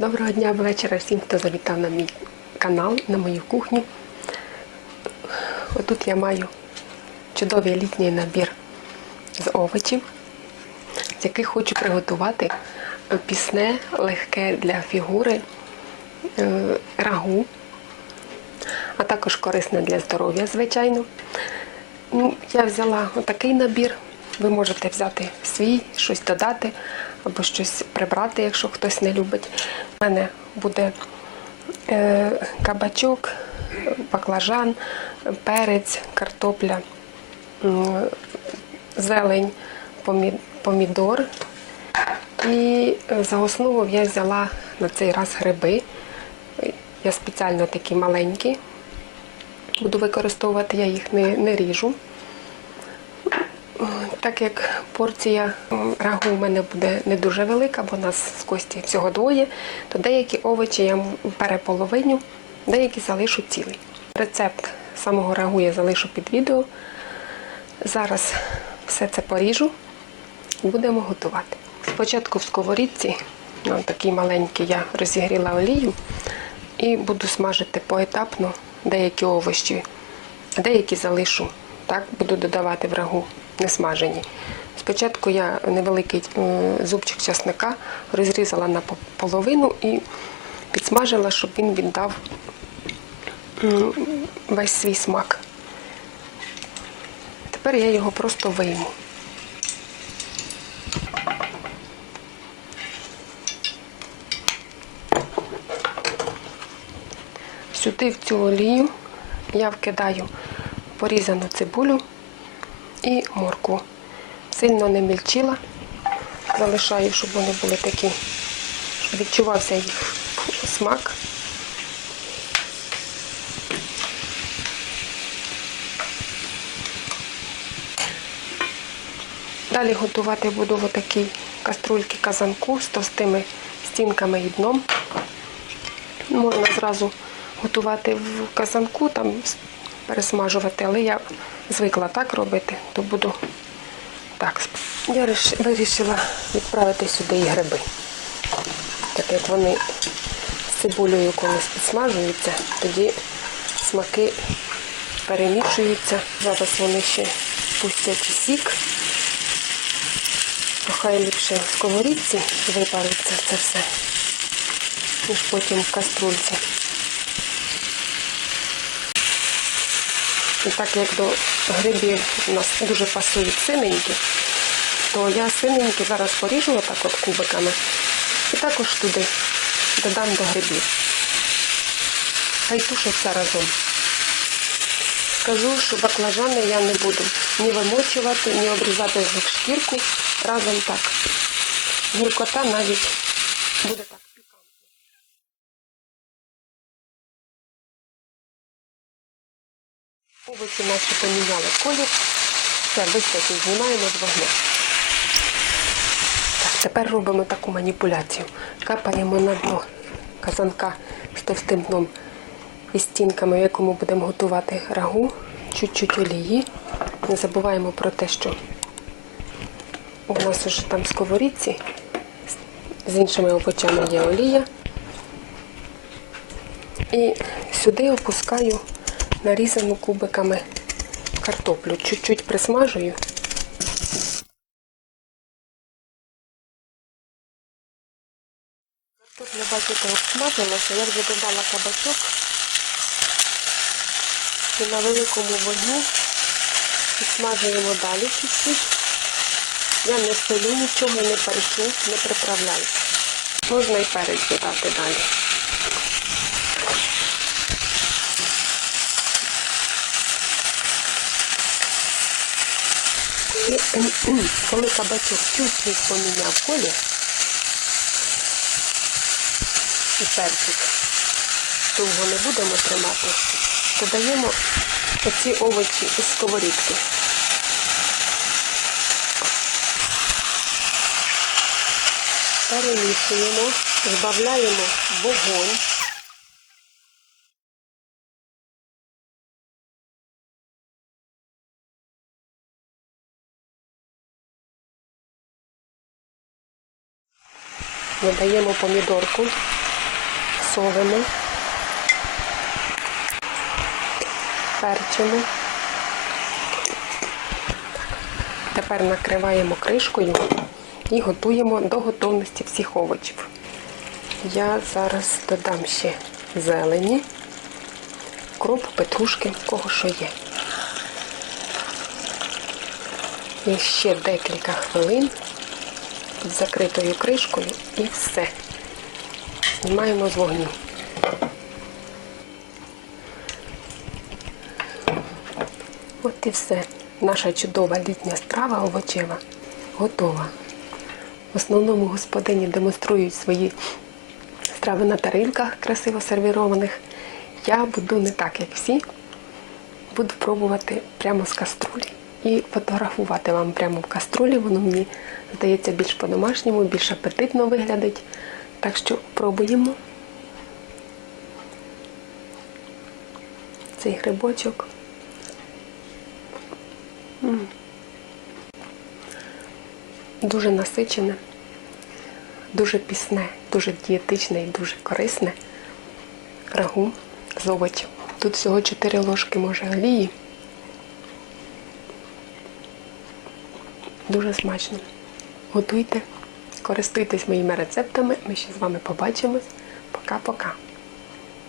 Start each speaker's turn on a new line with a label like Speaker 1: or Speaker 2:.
Speaker 1: Доброго дня, вечора всім, хто завітав на мій канал, на мою кухню. Отут я маю чудовий літній набір з овочів, з яких хочу приготувати пісне, легке для фігури, е, рагу, а також корисне для здоров'я, звичайно. Ну, я взяла отакий набір. Ви можете взяти свій, щось додати або щось прибрати, якщо хтось не любить. У мене буде е, кабачок, баклажан, перець, картопля, зелень, помідор. І е, за основу я взяла на цей раз гриби. Я спеціально такі маленькі. Буду використовувати, я їх не, не ріжу. Так як порція рагу у мене буде не дуже велика, бо нас з Кості всього двоє, то деякі овочі я переполовиню, деякі залишу цілий. Рецепт самого рагу я залишу під відео. Зараз все це поріжу і будемо готувати. Спочатку в сковорідці, ну, такий маленький, я розігріла олію і буду смажити поетапно деякі овочі, деякі залишу. Так, буду додавати в рагу не смажені. Спочатку я невеликий зубчик часника розрізала на половину і підсмажила, щоб він віддав весь свій смак. Тепер я його просто вийму. Сюди в цю олію я вкидаю порізану цибулю і морку. Сильно не мільчила, залишаю, щоб вони були такі, щоб відчувався їх смак. Далі готувати буду в такій каструльці казанку з товстими стінками і дном. Можна зразу готувати в казанку, там пересмажувати, але я звикла так робити, то буду так. Я вирішила відправити сюди і гриби. Так як вони з цибулею колись підсмажуються, тоді смаки перемішуються. Зараз вони ще пустять сік. Хай ліпше в сковорідці випариться це все ніж потім в каструльці. І так як до грибів у нас дуже пасують синенькі, то я синенькі зараз поріжу отак от кубиками і також туди додам до грибів. Хай тушаться разом. Скажу, що баклажани я не буду ні вимочувати, ні обрізати з шкірку. Разом так. Гіркота навіть буде так Овочі наші поміняли колір. Все, вистачить, знімаємо з вогня. Так, тепер робимо таку маніпуляцію. Капаємо на дно казанка з товстим дном і стінками, в якому будемо готувати рагу, чуть-чуть олії. Не забуваємо про те, що у нас вже там сковорідці з іншими овочами є олія. І сюди опускаю нарізану кубиками картоплю. Чуть-чуть присмажую. Картопля, бачите, обсмажилася, я вже додала кабачок і на великому вогні підсмажуємо далі чуть-чуть. Я не солю нічого, не перчу, не приправляю. Можна і перець додати далі. І коли кабачок чуть-чуть поміняв колір і перчик, довго не будемо тримати, додаємо оці овочі із сковорідки. Перемішуємо, збавляємо вогонь. Додаємо помідорку. солимо, перчимо. Тепер накриваємо кришкою і готуємо до готовності всіх овочів. Я зараз додам ще зелені, кроп, петрушки, кого що є. І ще декілька хвилин під закритою кришкою і все. Знімаємо з вогню. От і все. Наша чудова літня страва овочева готова. В основному господині демонструють свої страви на тарілках красиво сервірованих. Я буду не так, як всі. Буду пробувати прямо з каструлі. І фотографувати вам прямо в каструлі. Воно мені здається більш по-домашньому, більш апетитно виглядить. Так що пробуємо цей грибочок. Дуже насичене, дуже пісне, дуже дієтичне і дуже корисне рагу з овочів. Тут всього 4 ложки може олії. Дуже смачно. Готуйте, користуйтесь моїми рецептами. Ми ще з вами побачимось. Пока-пока.